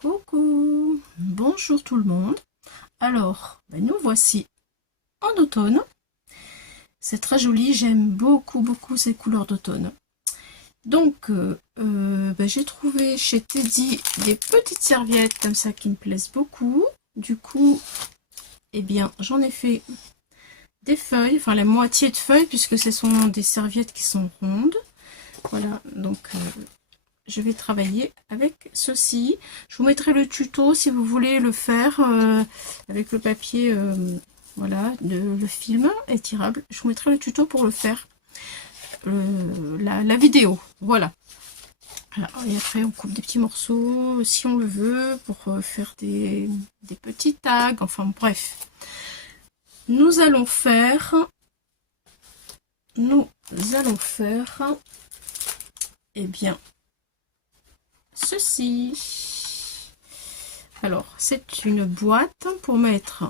Coucou, bonjour tout le monde. Alors, nous voici en automne. C'est très joli, j'aime beaucoup ces couleurs d'automne. Donc, j'ai trouvé chez Teddy des petites serviettes comme ça qui me plaisent beaucoup. Du coup, j'en ai fait des feuilles, enfin la moitié de feuilles puisque ce sont des serviettes qui sont rondes. Voilà, donc je vais travailler avec ceci. Je vous mettrai le tuto si vous voulez le faire avec le papier, voilà, le film étirable. Je vous mettrai le tuto pour le faire, la vidéo. Voilà. Alors, et après, on coupe des petits morceaux si on le veut pour faire des petits tags. Enfin, bref. Nous allons faire, ceci. Alors, c'est une boîte pour mettre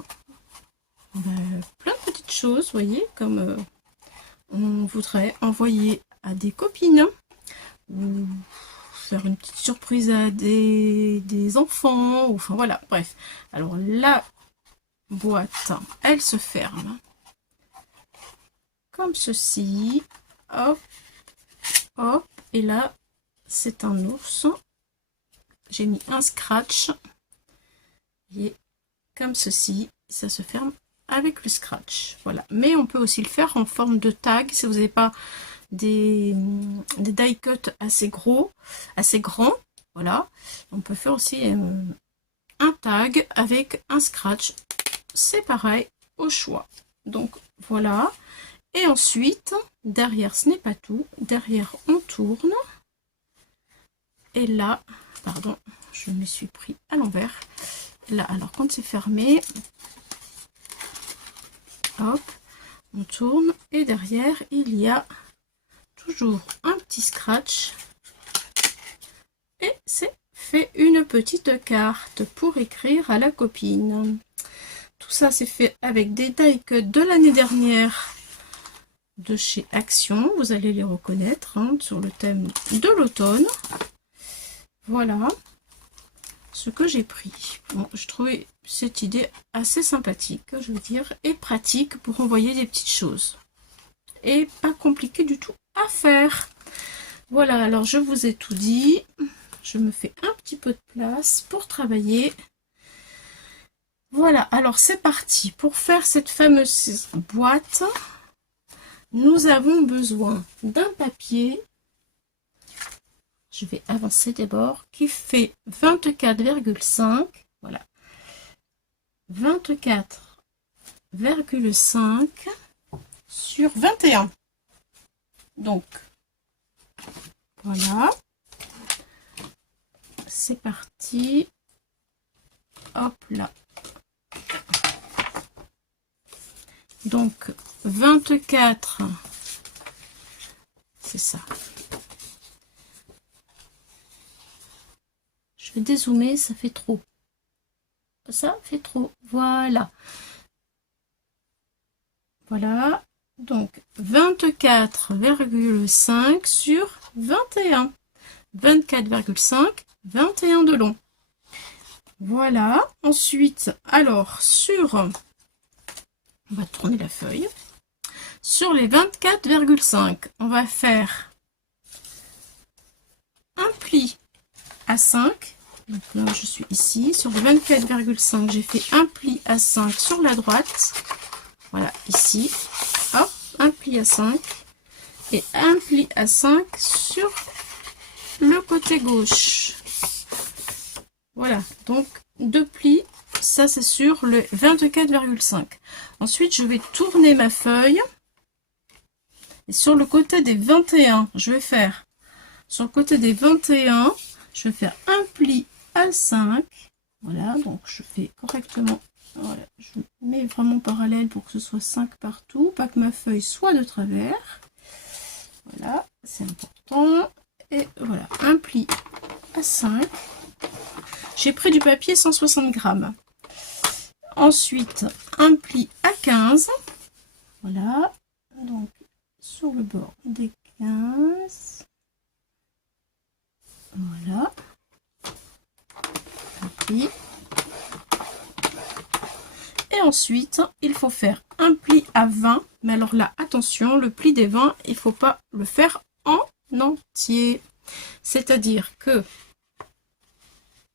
plein de petites choses, vous voyez, comme on voudrait envoyer à des copines ou faire une petite surprise à des enfants, ou, enfin voilà, bref. Alors, la boîte, elle se ferme comme ceci. Hop, hop, et là, c'est un ours. J'ai mis un scratch et comme ceci, ça se ferme avec le scratch. Voilà, mais on peut aussi le faire en forme de tag si vous n'avez pas des die cut assez gros, assez grands. Voilà, on peut faire aussi un tag avec un scratch. C'est pareil, au choix. Donc voilà, et ensuite derrière, ce n'est pas tout, derrière on tourne et là, pardon, je me suis pris à l'envers. Là, alors quand c'est fermé, hop, on tourne et derrière il y a toujours un petit scratch et c'est fait une petite carte pour écrire à la copine. Tout ça c'est fait avec des die cut de l'année dernière de chez Action, vous allez les reconnaître sur le thème de l'automne. Voilà ce que j'ai pris. Bon, je trouvais cette idée assez sympathique, je veux dire, et pratique pour envoyer des petites choses. Et pas compliqué du tout à faire. Voilà, alors je vous ai tout dit. Je me fais un petit peu de place pour travailler. Voilà, alors c'est parti. Pour faire cette fameuse boîte, nous avons besoin d'un papier. Je vais avancer d'abord, qui fait 24,5. Voilà. 24,5 sur 21. Donc, voilà. C'est parti. Hop là. Donc, 24. C'est ça. Je vais dézoomer, ça fait trop. Ça fait trop. Voilà. Voilà. Donc, 24,5 sur 21. 24,5, 21 de long. Voilà. Ensuite, alors, on va tourner la feuille. Sur les 24,5, on va faire un pli à 5. Donc là, je suis ici. Sur le 24,5, j'ai fait un pli à 5 sur la droite. Voilà, ici. Hop, un pli à 5. Et un pli à 5 sur le côté gauche. Voilà, donc 2 plis. Ça, c'est sur le 24,5. Ensuite, je vais tourner ma feuille. Et sur le côté des 21, je vais faire... Sur le côté des 21, je vais faire un pli à 5. Voilà, donc je fais correctement. Voilà, je mets vraiment parallèle pour que ce soit 5 partout, pas que ma feuille soit de travers. Voilà, c'est important. Et voilà, un pli à 5. J'ai pris du papier 160 grammes. Ensuite, un pli à 15. Voilà, donc sur le bord des 15. Voilà. pli. Et ensuite, il faut faire un pli à 20. Mais alors là, attention, le pli des 20, il ne faut pas le faire en entier. C'est-à-dire que,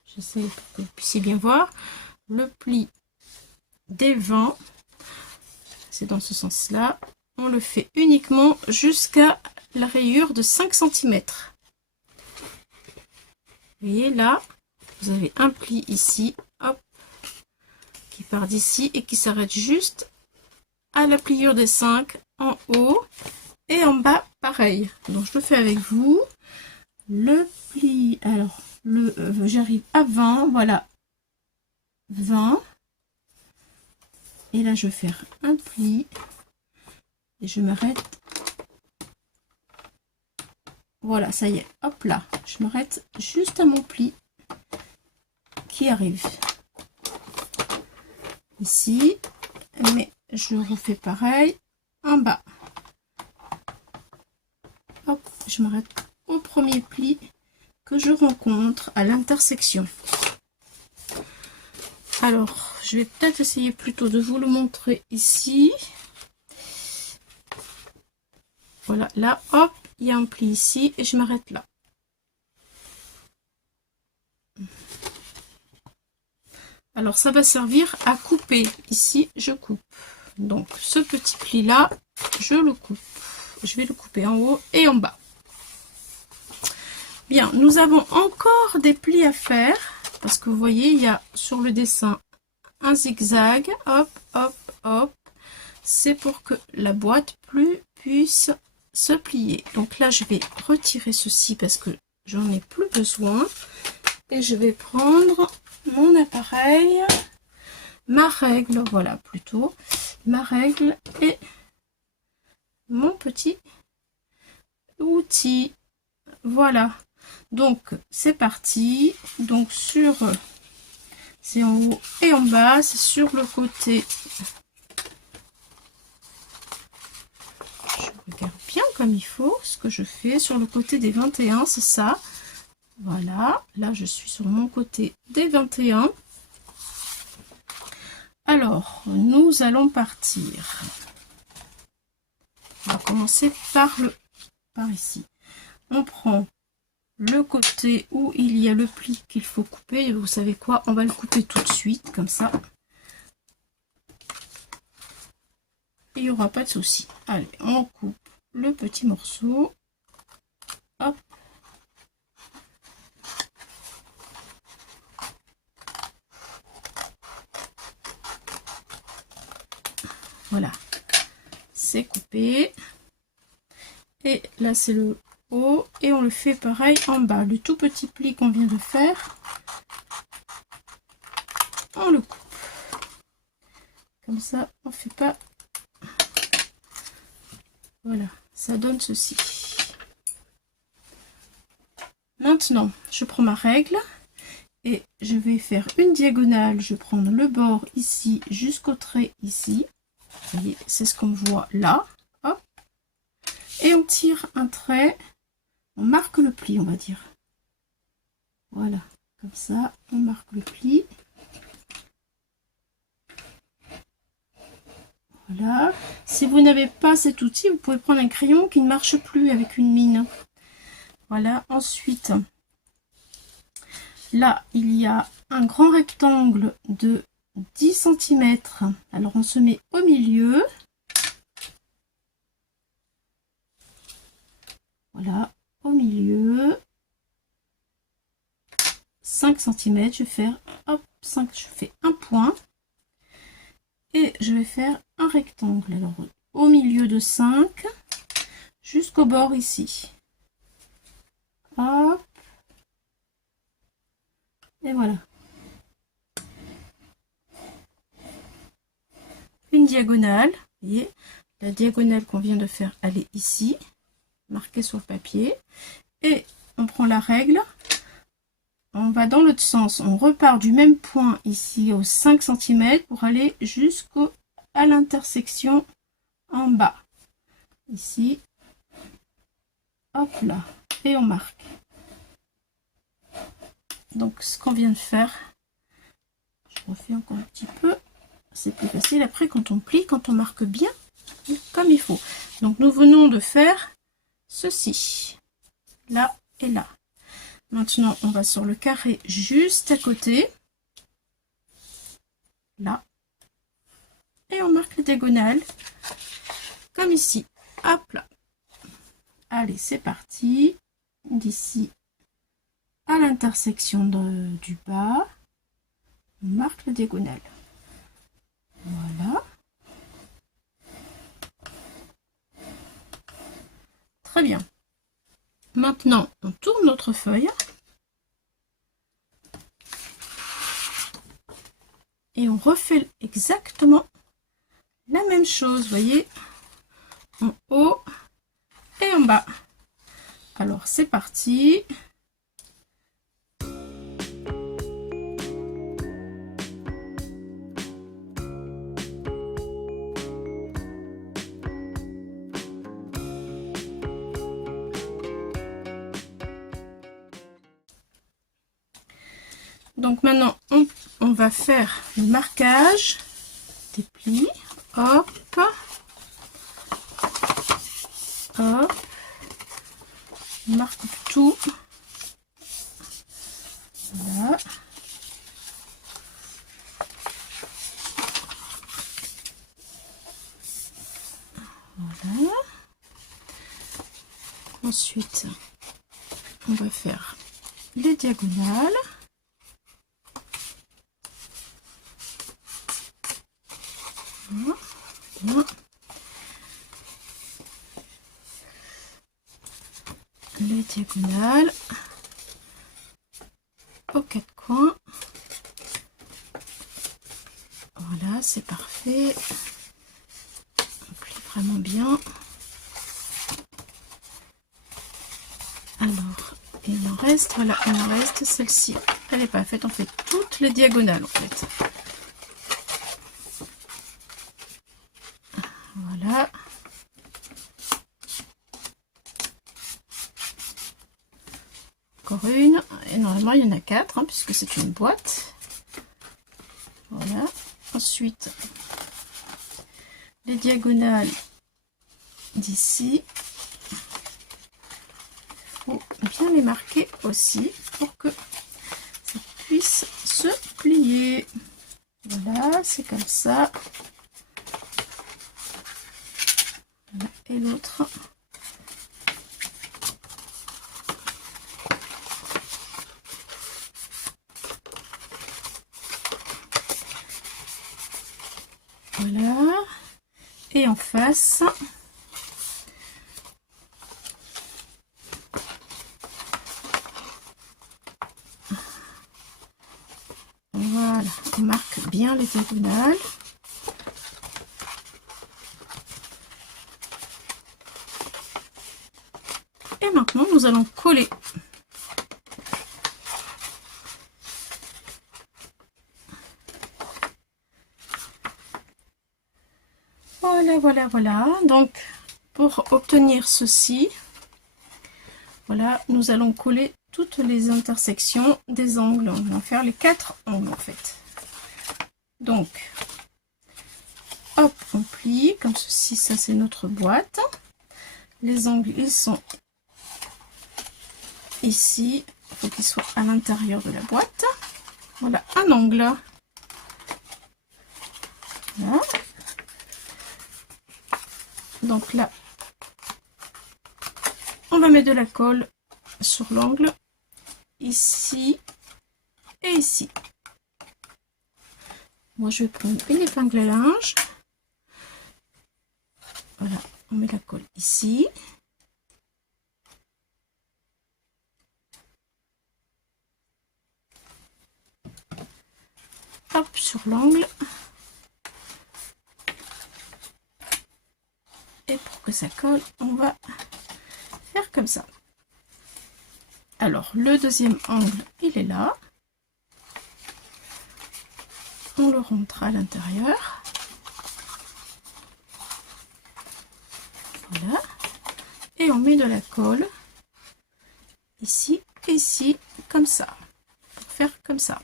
j'essaie pour que vous puissiez bien voir, le pli des 20, c'est dans ce sens-là, on le fait uniquement jusqu'à la rayure de 5 cm. Vous voyez là, vous avez un pli ici, hop, qui part d'ici et qui s'arrête juste à la pliure des 5 en haut et en bas pareil. Donc je le fais avec vous. Le pli, alors j'arrive à 20, voilà, 20. Et là je vais faire un pli et je m'arrête. Voilà, ça y est, hop là, je m'arrête juste à mon pli qui arrive ici, mais je refais pareil en bas. Hop, je m'arrête au premier pli que je rencontre à l'intersection. Alors, je vais peut-être essayer plutôt de vous le montrer ici. Voilà, là, hop, il y a un pli ici et je m'arrête là. Alors, ça va servir à couper. Ici, je coupe. Donc, ce petit pli-là, je le coupe. Je vais le couper en haut et en bas. Bien, nous avons encore des plis à faire. Parce que vous voyez, il y a sur le dessin un zigzag. Hop, hop, hop. C'est pour que la boîte puisse se plier. Donc là, je vais retirer ceci parce que j'en ai plus besoin. Et je vais prendre mon appareil, ma règle, voilà plutôt, ma règle et mon petit outil. Voilà. Donc, c'est parti. Donc, c'est en haut et en bas, c'est sur le côté. Je regarde bien comme il faut ce que je fais sur le côté des 21, c'est ça. Voilà, là je suis sur mon côté des 21. Alors, nous allons partir. On va commencer par ici. On prend le côté où il y a le pli qu'il faut couper. Et vous savez quoi? On va le couper tout de suite, comme ça. Il n'y aura pas de souci. Allez, on coupe le petit morceau. Hop. Voilà, c'est coupé. Et là, c'est le haut. Et on le fait pareil en bas. Le tout petit pli qu'on vient de faire, on le coupe. Comme ça, on ne fait pas... Voilà, ça donne ceci. Maintenant, je prends ma règle. Et je vais faire une diagonale. Je prends le bord ici jusqu'au trait ici. Vous voyez, c'est ce qu'on voit là. Hop. Et on tire un trait. On marque le pli, on va dire. Voilà. Comme ça, on marque le pli. Voilà. Si vous n'avez pas cet outil, vous pouvez prendre un crayon qui ne marche plus avec une mine. Voilà. Ensuite, là, il y a un grand rectangle de 10 cm. Alors, on se met au milieu. Voilà, au milieu. 5 cm. Je vais faire, hop, 5, je fais un point. Et je vais faire un rectangle. Alors, au milieu de 5, jusqu'au bord ici. Hop. Et voilà. Une diagonale. Vous voyez, la diagonale qu'on vient de faire, elle est ici, marquée sur le papier. Et on prend la règle. On va dans l'autre sens. On repart du même point ici aux 5 cm pour aller jusqu'à l'intersection en bas. Ici. Hop là. Et on marque. Donc, ce qu'on vient de faire, Je refais encore un petit peu. C'est plus facile après quand on plie, quand on marque bien comme il faut. Donc nous venons de faire ceci, là et là. Maintenant on va sur le carré juste à côté, là, et on marque les diagonales comme ici. Hop là. Allez, c'est parti. D'ici à l'intersection du bas, on marque la diagonale. Voilà. Très bien. Maintenant, on tourne notre feuille. Et on refait exactement la même chose, vous voyez, en haut et en bas. Alors, c'est parti. Donc maintenant, on va faire le marquage des plis. Hop, hop, on marque tout. Voilà. Voilà. Ensuite, on va faire les diagonales. Voilà. Les diagonales aux quatre coins. Voilà, c'est parfait. On plie vraiment bien. Alors, il en reste, voilà, il en reste celle-ci. Elle n'est pas faite, on fait toutes les diagonales en fait. Voilà. Encore une. Et normalement, il y en a 4, hein, puisque c'est une boîte. Voilà. Ensuite, les diagonales d'ici. Il faut bien les marquer aussi pour que ça puisse se plier. Voilà, c'est comme ça. Voilà. Et l'autre. Voilà. Et en face. Voilà, on marque bien les diagonales. Et maintenant, nous allons coller. Voilà, voilà, voilà. Donc, pour obtenir ceci, voilà, nous allons coller toutes les intersections des angles. On va faire les 4 angles en fait. Donc, hop, on plie comme ceci. Ça, c'est notre boîte. Les angles, ils sont ici. Il faut qu'ils soient à l'intérieur de la boîte. Voilà, un angle. Voilà. Donc là, on va mettre de la colle sur l'angle, ici et ici. Moi, je vais prendre une épingle à linge. Voilà, on met la colle ici. Hop, sur l'angle. Et pour que ça colle, on va faire comme ça. Alors, le deuxième angle, il est là. On le rentre à l'intérieur. Voilà. Et on met de la colle ici et ici, comme ça. Pour faire comme ça.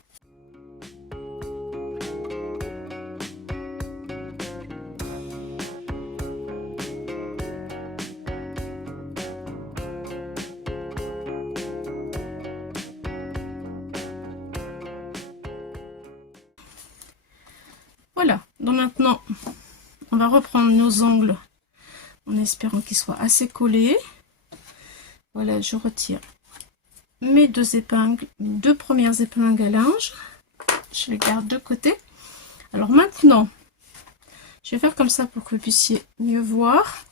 Voilà, donc maintenant, on va reprendre nos angles en espérant qu'ils soient assez collés. Voilà, je retire mes deux épingles, mes deux premières épingles à linge. Je les garde de côté. Alors maintenant, je vais faire comme ça pour que vous puissiez mieux voir.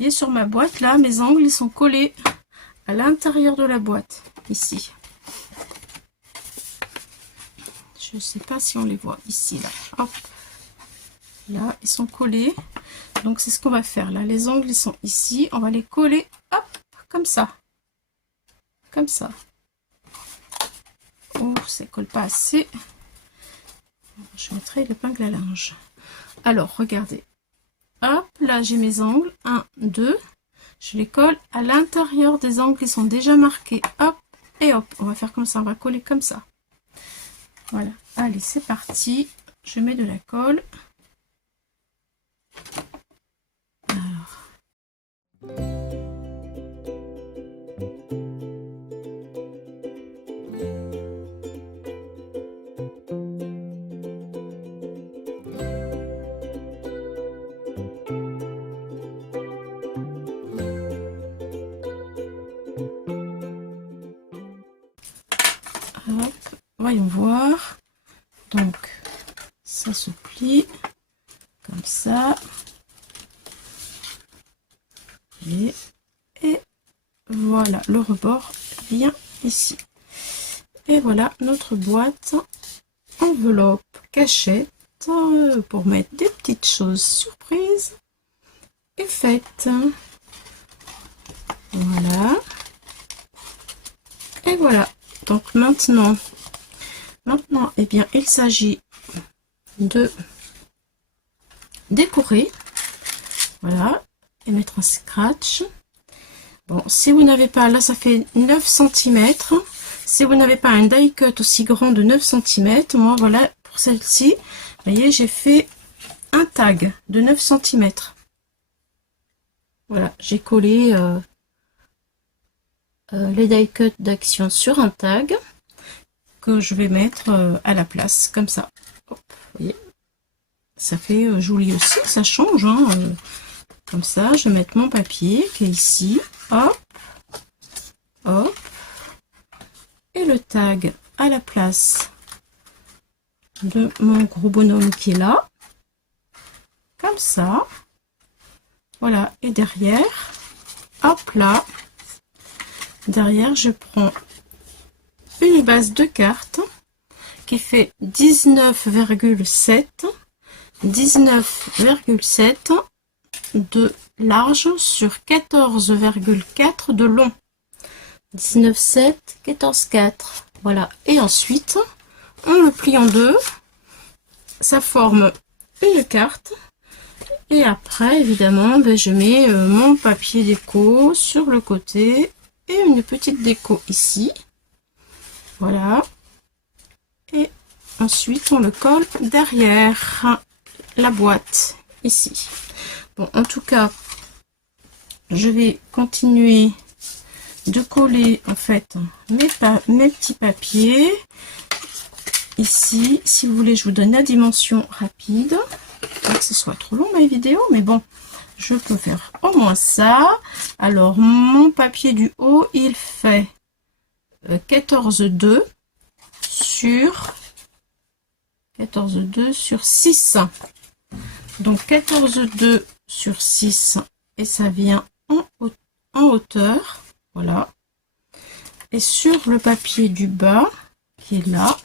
Et sur ma boîte, là, mes angles, ils sont collés à l'intérieur de la boîte, ici. Je ne sais pas si on les voit ici, là. Hop. Là, ils sont collés. Donc, c'est ce qu'on va faire. Là, les angles, ils sont ici. On va les coller, hop, comme ça. Comme ça. Oh, ça ne colle pas assez. Je mettrai l'épingle à linge. Alors, regardez. Hop, là, j'ai mes angles. 1, 2. Je les colle à l'intérieur des angles qui sont déjà marqués. Hop, et hop. On va faire comme ça. On va coller comme ça. Voilà. Allez, c'est parti. Je mets de la colle. Hop, voyons voir. Donc, ça se plie comme ça. Et voilà, le rebord vient ici. Et voilà notre boîte enveloppe cachette pour mettre des petites choses surprises et faites. Voilà. Et voilà. Donc maintenant, eh bien, il s'agit de décorer. Voilà. Et mettre un scratch. Bon, si vous n'avez pas, là ça fait 9 cm. Si vous n'avez pas un die cut aussi grand de 9 cm, moi voilà, pour celle-ci, vous voyez, j'ai fait un tag de 9 cm. Voilà, j'ai collé les die cut d'action sur un tag que je vais mettre à la place, comme ça. Hop, vous voyez, ça fait joli aussi, ça change, hein, comme ça, je vais mettre mon papier qui est ici. Hop, hop. Et le tag à la place de mon gros bonhomme qui est là. Comme ça. Voilà. Et derrière, hop là. Derrière, je prends une base de carte qui fait 19,7 de large sur 14,4 de long. 19,7, 14,4. Voilà. Et ensuite, on le plie en deux. Ça forme une carte. Et après, évidemment, ben, je mets mon papier déco sur le côté et une petite déco ici. Voilà. Et ensuite, on le colle derrière la boîte ici. Bon, en tout cas, je vais continuer de coller en fait mes petits papiers ici. Si vous voulez, je vous donne la dimension rapide, pas que ce soit trop long ma vidéo, mais bon, je peux faire au moins ça. Alors mon papier du haut, il fait 14,2 sur 6, donc 14,2 sur 6 et ça vient en hauteur. Voilà. Et sur le papier du bas, qui est là,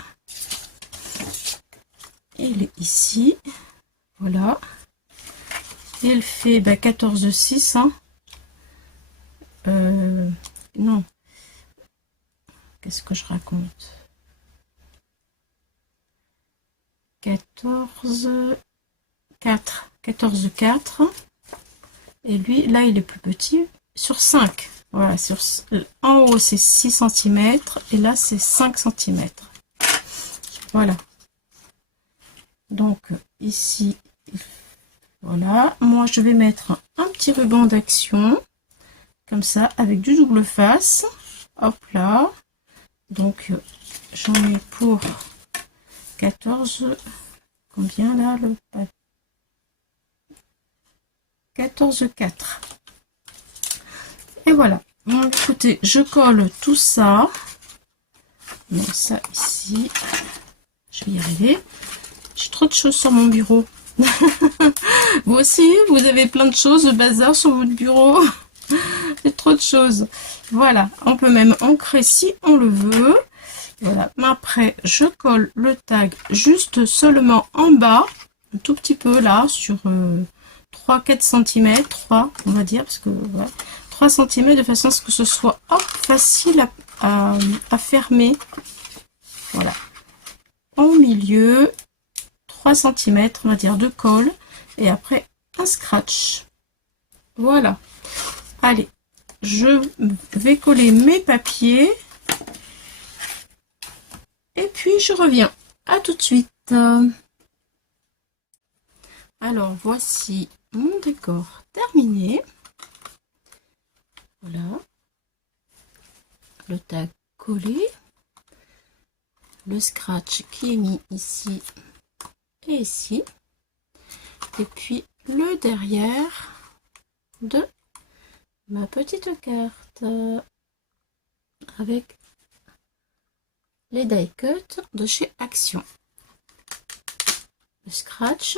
il est ici. Voilà. Il fait 14,6. Hein. Non. Qu'est-ce que je raconte? 14,4. 14,4. Et lui, là, il est plus petit. Sur 5. Voilà, en haut c'est 6 cm et là c'est 5 cm. Voilà. Donc ici, voilà. Moi je vais mettre un petit ruban d'action comme ça avec du double face. Hop là. Donc j'en ai pour 14 combien là le 14,4. Et voilà. Bon, écoutez, je colle tout ça. Donc ça ici, je vais y arriver. J'ai trop de choses sur mon bureau. Vous aussi, vous avez plein de choses, de bazar sur votre bureau. C'est trop de choses. Voilà, on peut même ancrer si on le veut. Voilà, mais après, je colle le tag juste seulement en bas, un tout petit peu là, sur 3-4 cm, 3 on va dire, parce que voilà, 3 cm de façon à ce que ce soit hop, facile à fermer. Voilà, au milieu, 3 cm, on va dire, de colle, et après un scratch. Voilà. Allez, je vais coller mes papiers. Et puis je reviens. À tout de suite. Alors voici mon décor terminé. Voilà. Le tag collé. Le scratch qui est mis ici et ici. Et puis le derrière de ma petite carte avec les die cut de chez Action, le scratch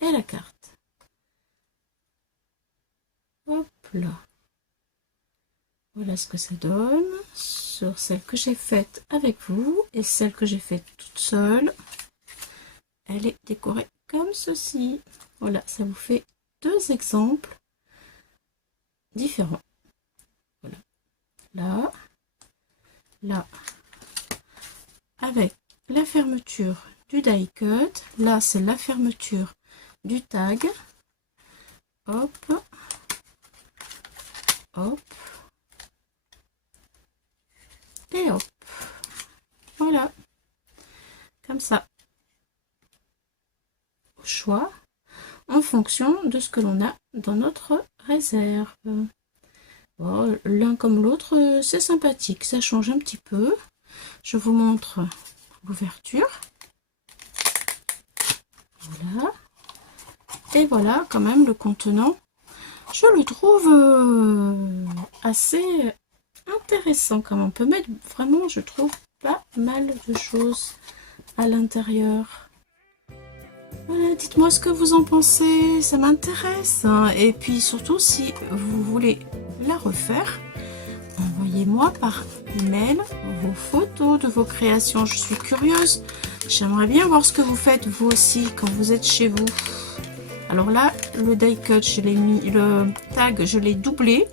et la carte. Hop là. Voilà ce que ça donne sur celle que j'ai faite avec vous et celle que j'ai faite toute seule. Elle est décorée comme ceci. Voilà, ça vous fait deux exemples différents. Voilà, là, là, avec la fermeture du die cut. Là, c'est la fermeture du tag. Hop, hop, et hop. Voilà, comme ça. Au choix, en fonction de ce que l'on a dans notre réserve. Bon, l'un comme l'autre, c'est sympathique, ça change un petit peu. Je vous montre l'ouverture. Voilà. Et voilà quand même le contenant. Je le trouve assez intéressant, comme on peut mettre vraiment, je trouve, pas mal de choses à l'intérieur. Voilà, dites-moi ce que vous en pensez, ça m'intéresse. Et puis surtout, si vous voulez la refaire, envoyez-moi par email vos photos de vos créations. Je suis curieuse. J'aimerais bien voir ce que vous faites vous aussi quand vous êtes chez vous. Alors là, le die cut, je l'ai mis, le tag, je l'ai doublé.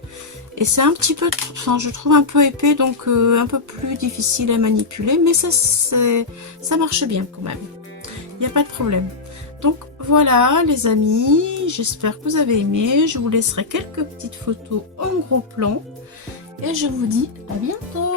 Et c'est un petit peu, enfin, je trouve un peu épais, donc un peu plus difficile à manipuler. Mais ça marche bien quand même. Il n'y a pas de problème. Donc voilà les amis, j'espère que vous avez aimé. Je vous laisserai quelques petites photos en gros plan. Et je vous dis à bientôt.